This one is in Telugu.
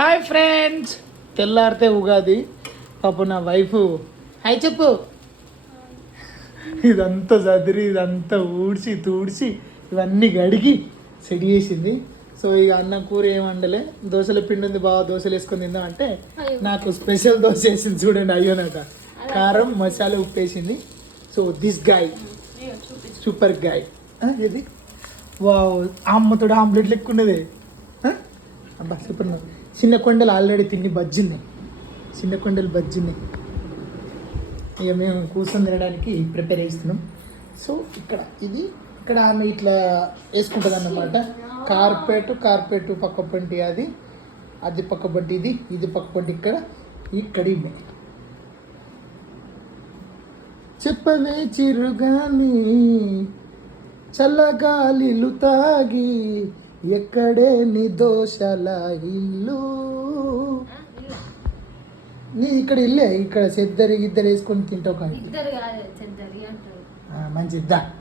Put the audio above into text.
హాయ్ ఫ్రెండ్స్, తెల్లారితే ఉగాది. పాప నా వైఫ్ హాయ్ చెప్పు. ఇదంతా చదిరి, ఇదంతా ఊడ్చి తూడ్చి ఇవన్నీ గడిగి సెట్ చేసింది. సో ఇక అన్న కూర ఏం వండలే, దోశల పిండి ఉంది, బాగా దోశలు వేసుకొని తిందాం అంటే నాకు స్పెషల్ దోశ వేసింది చూడండి. అయ్యోనాక కారం మసాలా ఉప్పు వేసింది. So this guy super guy. ఇది వావ్, అమ్మతోడు ఆమ్లెట్ లెక్కున్నది. అబ్బా సూపర్. చిన్న కొండలు ఆల్రెడీ తిని బజ్జిన్నాయి, చిన్న కొండలు బజ్జిన్నాయి. ఇక మేము కూర్చొని తినడానికి ప్రిపేర్ చేస్తున్నాం. సో ఇక్కడ ఆమె ఇట్లా వేసుకుంటుంది అన్నమాట. కార్పెట్ పక్క పంటి అది పక్క పంటి ఇది పక్క పంటి ఇక్కడ చెప్పవే చిరుగాని చల్లగాలిలు తాగి ఎక్కడే నీ దోషల ఇల్లు. నీ ఇక్కడ ఇల్లే, ఇక్కడ చెద్దరి ఇద్దరు వేసుకొని తింటావు కానీ మంచిద్దా.